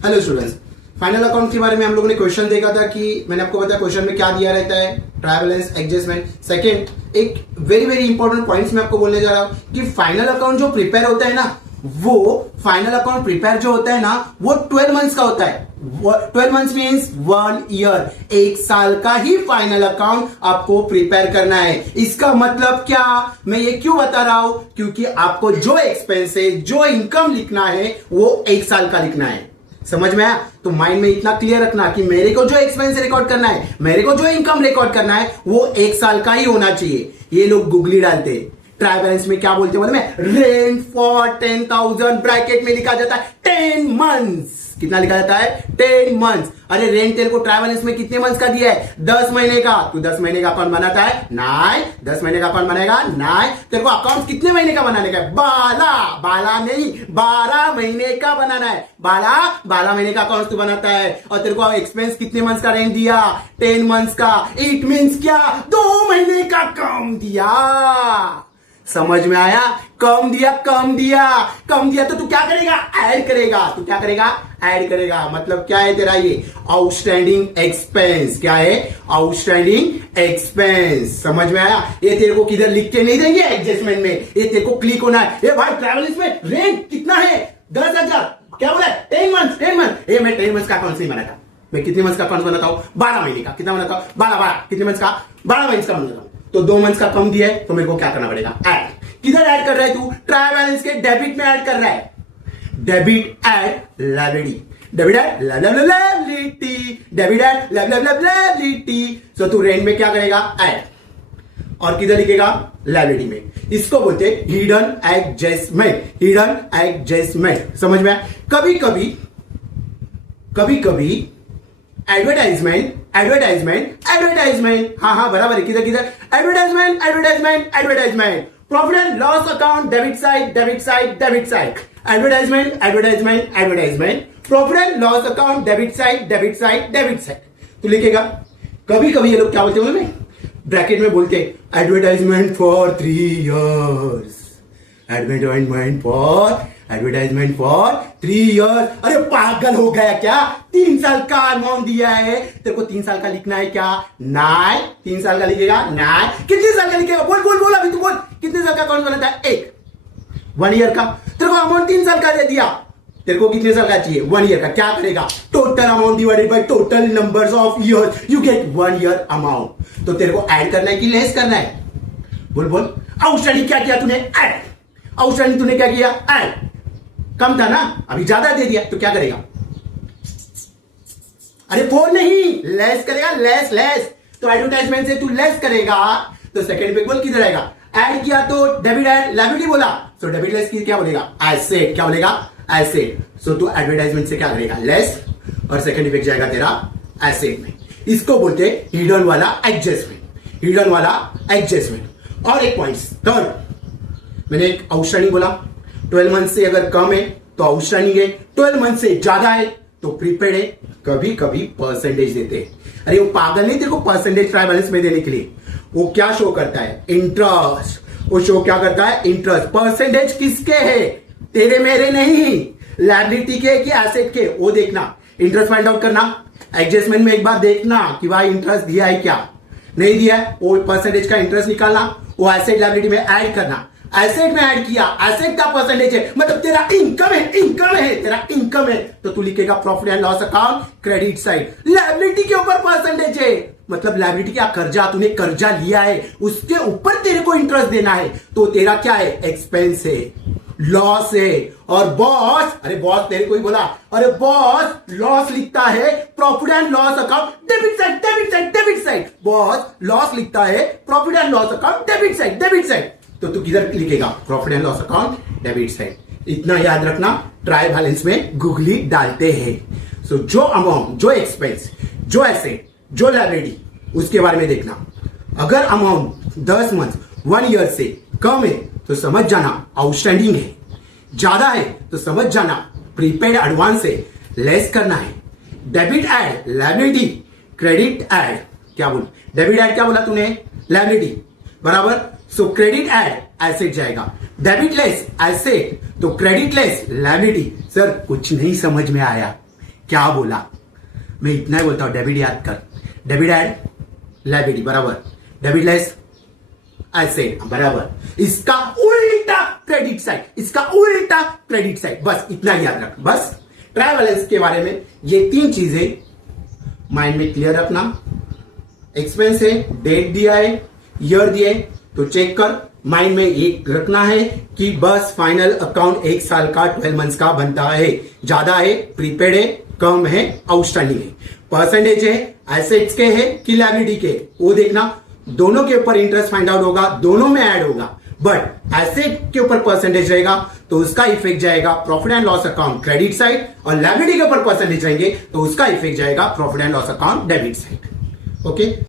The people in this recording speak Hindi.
हेलो स्टूडेंट्स, फाइनल अकाउंट के बारे में हम लोगों ने क्वेश्चन देखा था कि मैंने आपको बताया क्वेश्चन में क्या दिया रहता है, ट्रायल बैलेंस, एडजस्टमेंट। सेकंड, एक वेरी वेरी इंपॉर्टेंट पॉइंट्स मैं आपको बोलने जा रहा हूं कि फाइनल अकाउंट जो प्रिपेयर होता है ना, वो फाइनल अकाउंट प्रिपेयर जो होता है ना, वो 12 मंथ्स का होता है। 12 मंथ्स मीन्स 1 ईयर, 1 साल का ही फाइनल अकाउंट आपको प्रिपेयर करना है। इसका मतलब क्या, मैं ये क्यों बता रहा हूं, क्योंकि आपको जो एक्सपेंस है, जो इनकम लिखना है, वो 1 साल का लिखना है। समझ में आया? तो माइंड में इतना क्लियर रखना कि मेरे को जो एक्सपेंस रिकॉर्ड करना है, मेरे को जो इनकम रिकॉर्ड करना है, वो 1 साल का ही होना चाहिए। ये लोग गुगली डालते हैं, ट्रायल बैलेंस में क्या बोलते हैं बोले में, रेंट फॉर 10,000 ब्रैकेट में लिखा जाता है 10 मंथ्स। कितना लिखा जाता है? 10 मंथ्स। अरे रेंट तेरे को ट्रायल बैलेंस में कितने मंथ्स का दिया है? 10 महीने का। तू 10 महीने का अकाउंट बनाता है? नहीं। 10 महीने का अकाउंट बनाएगा? नहीं। तेरे को अकाउंट कितने महीने का बनाने का है? 12 नहीं, 12 महीने का बनाना है। 12 महीने का अकाउंट तू बनाता है। और तेरे को एक्सपेंस कितने मंथ्स का रेंट दिया? 10 मंथ्स का। इट मीन्स क्या? 2 महीने का कम दिया। समझ में आया? कम दिया, कम दिया, कम दिया तो तू क्या करेगा? ऐड करेगा। तू क्या करेगा? ऐड करेगा। मतलब क्या है तेरा ये? Outstanding expense. क्या है? Outstanding expense. समझ में आया? ये तेरे को किधर लिख के नहीं देंगे एडजस्टमेंट में, ये तेरे को क्लिक होना है। ये भाई ट्रैवल्स में रेंट कितना है? 10,000। क्या बोला? 10 मंथ। 10 मंथ। ये मैं 10 मंथ का अकाउंट नहीं बनाता। मैं कितने मंथ का अकाउंट बनाता हूं? 12 महीने का। कितना बनाता हूं? 12। कितने मंथ का? 12 मंथ का बनाता हूं। तो 2 मंथ्स का कम दिया है, तो मेरे को क्या करना पड़ेगा? ऐड। किधर ऐड कर रहा है तू? ट्रायल बैलेंस के डेबिट में ऐड कर रहा है। Debit add liability, debit add liability, debit add liability. So तू रेंट में क्या करेगा? ऐड। और किधर लिखेगा? लायबिलिटी में। इसको बोलते हैं हिडन एडजस्टमेंट। Hidden adjustment. समझ में? कभी कभी एडवर्टाइजमेंट, हाँ बराबर है। किधर advertisement, profit and loss account, debit side, advertisement, profit and loss account, debit side. तो लिखेगा। कभी कभी ये लोग क्या बोलते हैं, ब्रैकेट में बोलते हैं advertisement for 3 years, advertisement for 3 years. अरे पागल हो गया क्या? 3 साल का अमाउंट दिया है, तेरे को 3 साल का लिखना है क्या? नहीं। 3 साल का लिखेगा? नहीं। कितने साल का लिखेगा? बोल अभी तू बोल। कितने साल का अकाउंट बनाता है? 1 ईयर का। तेरे को अमाउंट 3 साल का दे दिया, तेरे को कितने साल का चाहिए? 1 ईयर का। क्या करेगा? Total amount divided by total numbers of years, you get 1 year amount. तो तेरे को ऐड करना है कि लेस करना है? बोल। आउटस्टैंडिंग क्या किया तूने? ऐड। आउटस्टैंडिंग तूने क्या किया? ऐड। कम था ना, अभी ज्यादा दे दिया, तो क्या करेगा? अरे फोन नहीं, लेस करेगा। लेस। तो एडवर्टाइजमेंट से तू लेस करेगा, तो सेकंड पे बोल किधर आएगा? ऐड किया तो डेबिट एड लायबिलिटी बोला, तो डेबिट लेस की क्या बोलेगा? एसेट। क्या बोलेगा? एसेट। सो तू एडवर्टाइजमेंट से क्या करेगा? लेस, और सेकंड इफेक्ट जाएगा तेरा एसेट में। इसको बोलते हैं हिडन वाला एडजस्टमेंट। और एक पॉइंट थर्ड, मैंने एक आउटस्टैंडिंग बोला। 12 मंथ से अगर कम है तो आउटस्टैंडिंग है, 12 मंथ से ज्यादा है तो प्रीपेड है। कभी कभी परसेंटेज देते हैं। अरे वो पागल नहीं तेरे को परसेंटेज ट्रायल बैलेंस में देने के लिए। वो क्या शो करता है? इंटरेस्ट। वो शो क्या करता है? इंटरेस्ट। परसेंटेज किसके है? तेरे मेरे नहीं, लायबिलिटी के कि एसेट के, वो देखना। इंटरेस्ट फाइंड आउट करना, एडजस्टमेंट में एक बार देखना कि भाई इंटरेस्ट दिया है क्या, नहीं दिया है, वो परसेंटेज का इंटरेस्ट निकालना, वो एसेट लायबिलिटी में ऐड करना। एसेट में ऐड किया, एसेट का परसेंटेज है, मतलब तेरा इनकम है, तो तू लिखेगा profit and loss account, credit side. Liability के ऊपर परसेंटेज है, मतलब लायबिलिटी क्या? कर्जा, तूने कर्जा लिया है, उसके ऊपर तेरे को इंटरेस्ट देना है, तो तेरा क्या है? एक्सपेंस है, लॉस है। और बॉस, अरे बॉस तेरे को ही बोला, अरे बॉस लॉस लिखता है profit and loss account debit side. Boss loss लिखता है profit and loss account debit side. तो तू किधर लिखेगा? Profit and loss account debit side. इतना याद रखना, ट्रायल बैलेंस में गुगली डालते हैं। सो जो अमाउंट, जो एक्सपेंस, जो एसेट, जो लायबिलिटी, उसके बारे में देखना। अगर अमाउंट 10 मंथ 1 ईयर से कम है तो समझ जाना आउटस्टैंडिंग है, ज्यादा है तो समझ जाना प्रीपेड एडवांस है, लेस करना है। Debit add liability, credit add क्या बोल? डेबिट एड क्या बोला तूने? लायबिलिटी बराबर। सो क्रेडिट एड एसेट जाएगा, डेबिट लेस एसेट, तो क्रेडिट लेस लायबिलिटी। सर कुछ नहीं समझ में आया, क्या बोला? मैं इतना ही बोलता हूं, डेबिट याद कर, डेबिट एड लाइबिलिटी बराबर, डेबिट लेस एसेट बराबर, इसका उल्टा क्रेडिट साइड, इसका उल्टा क्रेडिट साइड, बस इतना ही याद रख। बस ट्रायल बैलेंस के बारे में ये 3 चीजें माइंड में क्लियर रखना। एक्सपेंस है, डेट दिया है, ईयर दिया है, तो चेक कर, माइंड में एक रखना है कि बस फाइनल अकाउंट 1 साल का 12 मंथ्स का बनता है, ज्यादा है प्रीपेड है, कम है आउटस्टैंडिंग है, परसेंटेज है एसेट्स के है कि लायबिलिटी के, वो देखना, दोनों के ऊपर इंटरेस्ट फाइंड आउट होगा, दोनों में ऐड होगा, बट एसेट के ऊपर परसेंटेज रहेगा तो उसका इफेक्ट जाएगा profit and loss account credit side, और लायबिलिटी के ऊपर परसेंटेज रहेंगे तो उसका इफेक्ट जाएगा profit and loss account debit side. Okay.